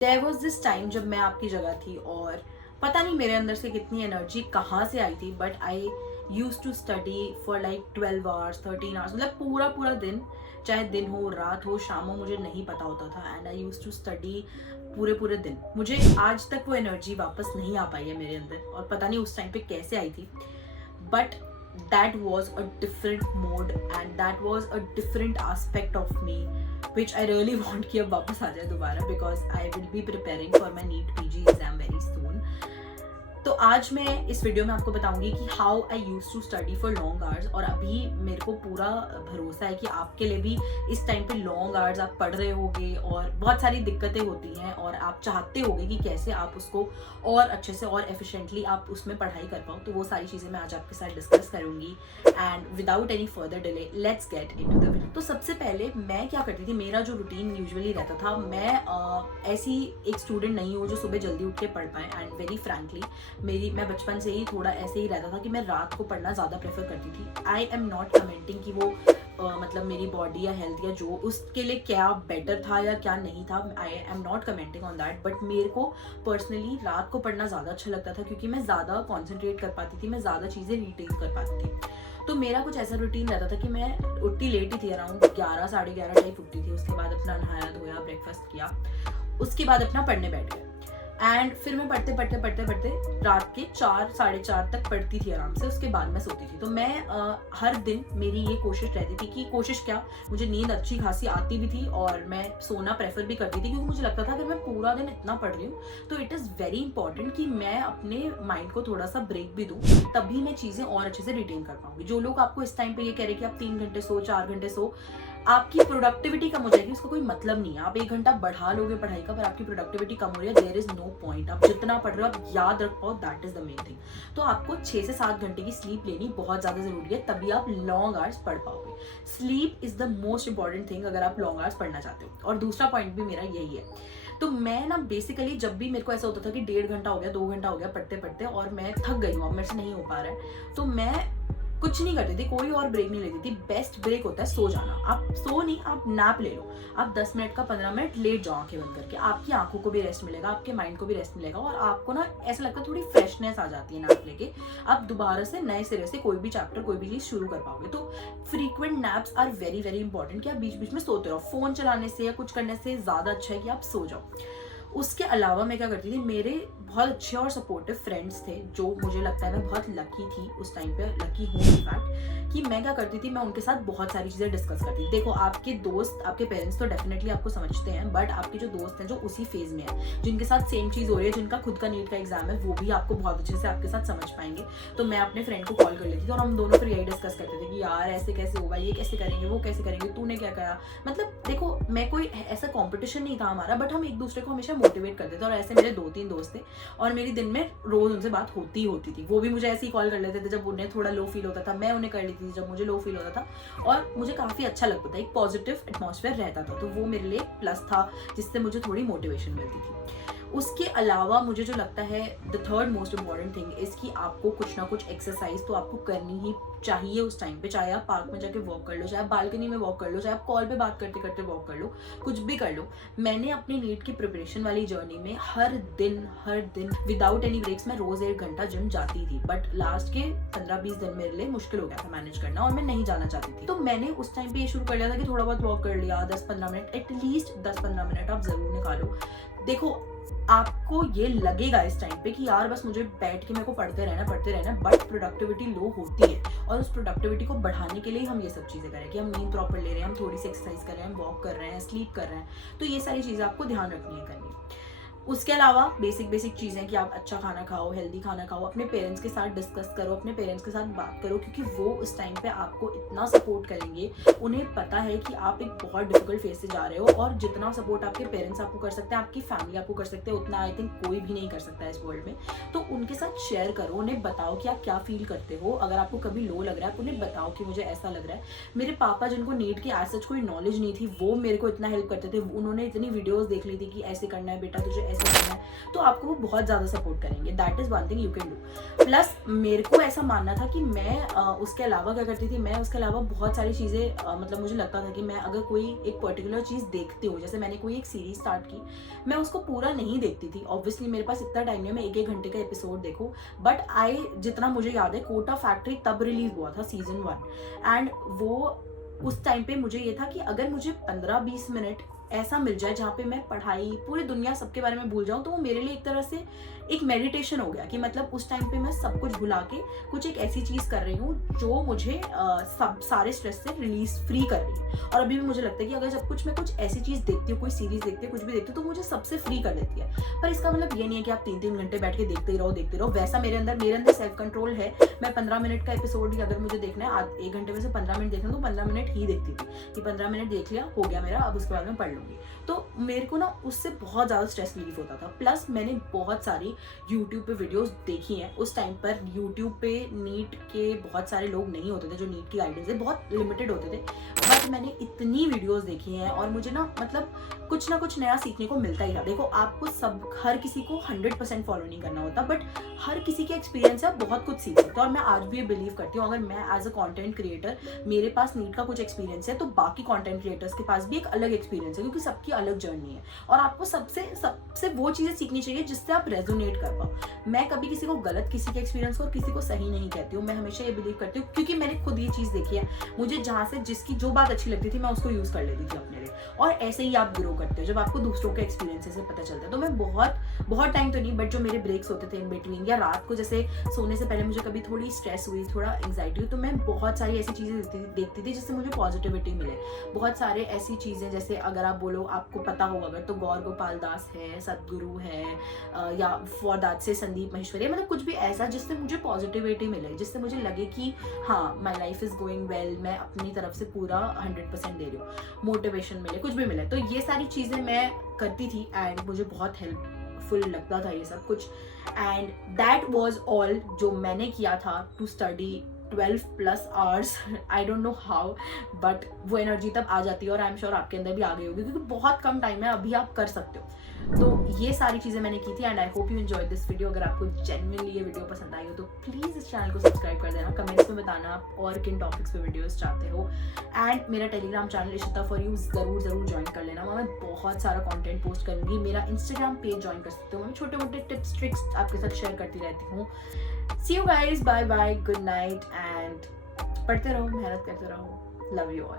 There was this time जब मैं आपकी जगह थी और पता नहीं मेरे अंदर से कितनी एनर्जी कहाँ से आई थी, but I used to study for like 12 hours 13 hours, मतलब पूरा पूरा दिन, चाहे दिन हो रात हो शाम हो मुझे नहीं पता होता था। And I used to study पूरे पूरे दिन। मुझे आज तक वो एनर्जी वापस नहीं आ पाई है मेरे अंदर, और पता नहीं उस टाइम पे कैसे आई थी, but that was a different mode and that was a different aspect of me which I really want कि अब वापस आ जाए दोबारा, because I will be preparing for my NEET PG exam very soon। तो आज मैं इस वीडियो में आपको बताऊंगी कि how I used to study for long hours. और अभी मेरे को पूरा भरोसा है कि आपके लिए भी इस टाइम पे लॉन्ग आवर्स आप पढ़ रहे होगे और बहुत सारी दिक्कतें होती हैं और आप चाहते होगे कि कैसे आप उसको और अच्छे से और एफिशिएंटली आप उसमें पढ़ाई कर पाओ। तो वो सारी चीज़ें मैं आज आपके साथ डिस्कस करूंगी। And without any further delay let's get into the video. तो सबसे पहले मैं क्या करती थी, मेरा जो रूटीन यूजुअली रहता था, मैं ऐसी एक स्टूडेंट नहीं हूँ जो सुबह जल्दी उठ के पढ़ पाए। एंड वेरी फ्रैंकली मैं बचपन से ही थोड़ा ऐसे ही रहता था कि मैं रात को पढ़ना ज़्यादा प्रेफर करती थी। आई एम नॉट कमेंटिंग कि वो मतलब मेरी बॉडी या हेल्थ या जो उसके लिए क्या बेटर था या क्या नहीं था, I am not commenting on that. But मेरे को पर्सनली रात को पढ़ना ज़्यादा अच्छा लगता था क्योंकि मैं ज़्यादा कॉन्सेंट्रेट कर पाती थी, मैं ज़्यादा चीज़ें रिटेन कर पाती थी। तो मेरा कुछ ऐसा रूटीन रहता था कि मैं उठती लेट ही थी, अराउंड 11 साढ़े 11 टाइप उठती थी। उसके बाद अपना नहाया धोया, ब्रेकफास्ट किया, उसके बाद अपना पढ़ने बैठ गए। एंड फिर मैं पढ़ते पढ़ते पढ़ते पढ़ते रात के 4 साढ़े 4 तक पढ़ती थी आराम से। उसके बाद मैं सोती थी। तो मैं हर दिन मेरी ये कोशिश रहती थी कि कोशिश क्या, मुझे नींद अच्छी खासी आती भी थी और मैं सोना प्रेफर भी करती थी, क्योंकि मुझे लगता था अगर मैं पूरा दिन इतना पढ़ रही हूँ तो इट इज़ वेरी इंपॉर्टेंट कि मैं अपने माइंड को थोड़ा सा ब्रेक भी दूँ, तभी मैं चीज़ें और अच्छे से रिटेन कर पाऊंगी। जो लोग आपको इस टाइम पे ये कह रहे हैं कि आप 3 घंटे सो 4 घंटे सो, आपकी प्रोडक्टिविटी कम हो जाएगी, उसका कोई मतलब नहीं है। आप 1 घंटा बढ़ा लोगे पढ़ाई का, पर आपकी प्रोडक्टिविटी कम हो रही है, देयर इज नो पॉइंट। आप जितना पढ़ रहे हो आप याद रख पाओ, that is the main thing. तो आपको 6 से 7 घंटे की स्लीप लेनी बहुत ज़्यादा जरूरी है, तभी आप लॉन्ग आवर्स पढ़ पाओगे। Sleep is the most important thing अगर आप लॉन्ग आवर्स पढ़ना चाहते हो। और दूसरा पॉइंट भी मेरा यही है। तो मैं ना बेसिकली जब भी मेरे को ऐसा होता था कि 1.5 घंटा हो गया 2 घंटा हो गया पढ़ते पढ़ते और मैं थक गई हूँ, अब मेरे से नहीं हो पा रहा है, तो मैं कुछ नहीं करती थी, कोई और ब्रेक नहीं लेती थी। बेस्ट ब्रेक होता है सो जाना। आप सो नहीं, आप नैप ले लो। आप 10 मिनट का 15 मिनट लेट जाओ आंखें बंद करके, आपकी आंखों को भी रेस्ट मिलेगा, आपके माइंड को भी रेस्ट मिलेगा और आपको ना ऐसा लगता है थोड़ी फ्रेशनेस आ जाती है नैप लेके। आप दोबारा से नए सिरे से कोई भी चैप्टर कोई भी चीज़ शुरू कर पाओगे। तो frequent naps are very very important कि आप बीच बीच में सोते रहो। फोन चलाने से या कुछ करने से ज़्यादा अच्छा है कि आप सो जाओ। उसके अलावा मैं क्या करती थी, मेरे बहुत अच्छे और सपोर्टिव फ्रेंड्स थे, जो मुझे लगता है मैं बहुत लकी थी उस टाइम पे, लकी हूँ इनफैक्ट, कि मैं क्या करती थी, मैं उनके साथ बहुत सारी चीज़ें डिस्कस करती थी। देखो, आपके दोस्त, आपके पेरेंट्स तो डेफिनेटली आपको समझते हैं, बट आपके जो दोस्त हैं जो उसी फेज में है, जिनके साथ सेम चीज़ हो रही है, जिनका खुद का नीट का एग्जाम है, वो भी आपको बहुत अच्छे से आपके साथ समझ पाएंगे। तो मैं अपने फ्रेंड को कॉल कर लेती थी और हम दोनों फिर यही डिस्कस करते थे कि यार ऐसे कैसे होगा, ये कैसे करेंगे, वो कैसे करेंगे, तूने क्या करा। मतलब देखो, मैं कोई ऐसा कॉम्पिटिशन नहीं था हमारा, बट हम एक दूसरे को हमेशा मोटिवेट करते थे। और ऐसे मेरे 2-3 दोस्त थे और मेरी दिन में रोज उनसे बात होती थी। वो भी मुझे ऐसे ही कॉल कर लेते थे जब उन्हें थोड़ा लो फील होता था, मैं उन्हें कर लेती थी जब मुझे लो फील होता था, और मुझे काफ़ी अच्छा लगता था, एक पॉजिटिव एटमॉस्फेयर रहता था। तो वो मेरे लिए प्लस था, जिससे मुझे थोड़ी मोटिवेशन मिलती थी। उसके अलावा मुझे जो लगता है the third most important thing is कि आपको कुछ ना कुछ एक्सरसाइज तो आपको करनी ही चाहिए उस टाइम पे। चाहे आप पार्क में जाके वॉक कर लो, चाहे आप बालकनी में वॉक कर लो, चाहे आप कॉल पे बात करते करते वॉक कर लो, कुछ भी कर लो। मैंने अपनी नीट की प्रिपरेशन वाली जर्नी में हर दिन विदाउट एनी ब्रेक्स मैं रोज 1 घंटा जिम जाती थी। बट लास्ट के 15-20 दिन मेरे लिए मुश्किल हो गया था मैनेज करना और मैं नहीं जाना चाहती थी। तो मैंने उस टाइम पे ये शुरू कर लिया था कि थोड़ा बहुत वॉक कर लिया, 10-15 मिनट, एटलीस्ट 10-15 मिनट आप जरूर निकालो। देखो, आपको ये लगेगा इस टाइम पे कि यार बस मुझे बैठ के मेरे को पढ़ते रहना, बट प्रोडक्टिविटी लो होती है और उस प्रोडक्टिविटी को बढ़ाने के लिए हम ये सब चीज़ें करें कि हम नींद प्रॉपर ले रहे हैं, हम थोड़ी सी एक्सरसाइज कर रहे हैं, हम वॉक कर रहे हैं, स्लीप कर रहे हैं। तो ये सारी चीज़ें आपको ध्यान रखनी है करनी। उसके अलावा बेसिक चीज़ें कि आप अच्छा खाना खाओ, हेल्दी खाना खाओ, अपने पेरेंट्स के साथ डिस्कस करो, अपने पेरेंट्स के साथ बात करो, क्योंकि वो उस टाइम पे आपको इतना सपोर्ट करेंगे। उन्हें पता है कि आप एक बहुत डिफिकल्ट फेज से जा रहे हो और जितना सपोर्ट आपके पेरेंट्स आपको कर सकते हैं, आपकी फैमिली आपको कर सकते हैं, उतना आई थिंक कोई भी नहीं कर सकता है इस वर्ल्ड में। तो उनके साथ शेयर करो, उन्हें बताओ कि आप क्या फील करते हो। अगर आपको कभी लो लग रहा है, आप उन्हें बताओ कि मुझे ऐसा लग रहा है। मेरे पापा, जिनको नीट की आज सच कोई नॉलेज नहीं थी, वो मेरे को इतना हेल्प करते थे। उन्होंने इतनी वीडियोज़ देख ली थी कि ऐसे करना है बेटा, तुझे ऐसे करना है, तो आपको वो बहुत ज़्यादा सपोर्ट करेंगे. That is one thing you can do. Plus मेरे को ऐसा मानना था कि मैं उसके अलावा क्या करती थी, मैं उसके अलावा बहुत सारी चीज़ें मतलब मुझे लगता था कि मैं अगर कोई एक पर्टिकुलर चीज़ देखती हूँ, जैसे मैंने कोई एक सीरीज स्टार्ट की, मैं उसको पूरा नहीं देखती थी. ऑब्वियसली मेरे पास इतना टाइम नहीं है मैं 1-1 घंटे का एपिसोड देखूँ, बट जितना मुझे याद है कोटा फैक्ट्री तब रिलीज हुआ था सीजन 1, एंड वो उस टाइम पे मुझे ये था कि अगर मुझे 15-20 मिनट ऐसा मिल जाए जहाँ पे मैं पढ़ाई, पूरी दुनिया सबके बारे में भूल जाऊँ, तो वो मेरे लिए एक तरह से एक मेडिटेशन हो गया कि मतलब उस टाइम पे मैं सब कुछ भुला के कुछ एक ऐसी चीज़ कर रही हूँ जो मुझे सब सारे स्ट्रेस से रिलीज फ्री कर रही है. और अभी भी मुझे लगता है कि अगर जब मैं कुछ ऐसी चीज़ देखती हूँ, कोई सीरीज देखती हूँ, कुछ भी देखती हूँ, तो मुझे सबसे फ्री कर देती है. पर इसका मतलब ये नहीं है कि आप 3-3 घंटे बैठ के देखते ही रहो. वैसा मेरे अंदर सेल्फ कंट्रोल है. मैं 15 मिनट का एपिसोड ही अगर मुझे देखना है, 1 घंटे में से 15 मिनट देखना, तो 15 मिनट ही देखती थी कि 15 मिनट देख लिया, हो गया मेरा, अब उसके बाद में पढ़ लूँगी. तो मेरे को ना उससे बहुत ज़्यादा स्ट्रेस रिलीफ होता था. प्लस मैंने बहुत सारी यूट्यूब पे वीडियोस देखी हैं. उस टाइम पर यूट्यूब पे नीट के बहुत सारे लोग नहीं होते थे जो नीट की गाइडेंस है, बहुत लिमिटेड होते थे, बट मैंने इतनी वीडियोस देखी हैं और मुझे ना मतलब कुछ ना कुछ नया सीखने को मिलता ही था. देखो आपको हर किसी को 100% फॉलो नहीं करना होता, बट हर किसी के एक्सपीरियंस है, बहुत कुछ सीख सकते हो. और मैं आज भी ये बिलीव करती हूँ, अगर मैं एज अ कंटेंट क्रिएटर मेरे पास नीट का कुछ एक्सपीरियंस है, तो बाकी कंटेंट क्रिएटर्स के पास भी एक अलग एक्सपीरियंस है, क्योंकि सबकी अलग जर्नी है. और आपको सबसे वो चीज़ें सीखनी चाहिए जिससे आप रेजोनेट कर पाओ. मैं कभी किसी को गलत किसी के एक्सपीरियंस को और किसी को सही नहीं कहती हूँ. मैं हमेशा ये बिलीव करती हूँ, क्योंकि मैंने खुद ये चीज़ देखी है. मुझे जहाँ से जिसकी जो बात अच्छी लगती थी मैं उसको यूज़ कर लेती थी अपने लिए. और ऐसे ही आप ग्रो करते हो जब आपको दूसरों के एक्सपीरियंस से पता चलता है. तो मैं बहुत टाइम तो नहीं, बट जो मेरे ब्रेक्स होते थे इन बिटवीन, या रात को जैसे सोने से पहले मुझे कभी थोड़ी स्ट्रेस हुई, थोड़ा एंग्जाइटी हुई, तो मैं बहुत सारी ऐसी चीज़ें देखती थी जिससे मुझे पॉजिटिविटी मिले. बहुत सारे ऐसी चीज़ें, जैसे अगर आप बोलो, आपको पता होगा अगर, तो गौर गोपाल दास है, सदगुरु है, या फॉर दैट से संदीप महेश्वरी, मतलब कुछ भी ऐसा जिससे मुझे पॉजिटिविटी मिले, जिससे मुझे लगे कि हाँ my life is going well, मैं अपनी तरफ से पूरा 100% दे रही हूँ, मोटिवेशन मिले, कुछ भी मिले. तो ये सारी चीज़ें मैं करती थी एंड मुझे बहुत हेल्पफुल लगता था ये सब कुछ. एंड दैट वॉज ऑल जो मैंने किया था to study 12+ hours. I don't know how, but वो एनर्जी तब आ जाती है, और आई एम श्योर आपके अंदर भी आ गई होगी, क्योंकि बहुत कम टाइम है, अभी आप कर सकते हो. तो ये सारी चीज़ें मैंने की थी and I hope you enjoy this video. अगर आपको जेन्युइनली ये वीडियो पसंद आई हो तो प्लीज़ इस चैनल को सब्सक्राइब कर देना. कमेंट्स में बताना आप और किन टॉपिक्स पे वीडियोस चाहते हो. एंड मेरा Telegram channel Ishita for you ज़रूर ज्वाइन कर लेना. वहाँ मैं बहुत सारा कंटेंट पोस्ट करूँगी. मेरा इंस्टाग्राम पेज ज्वाइन कर सकते हो, मैं छोटे मोटे टिप्स ट्रिक्स आपके साथ शेयर करती रहती हूँ. See you guys, bye bye, good night, and पढ़ते रहो, मेहनत करते रहो. Love you all.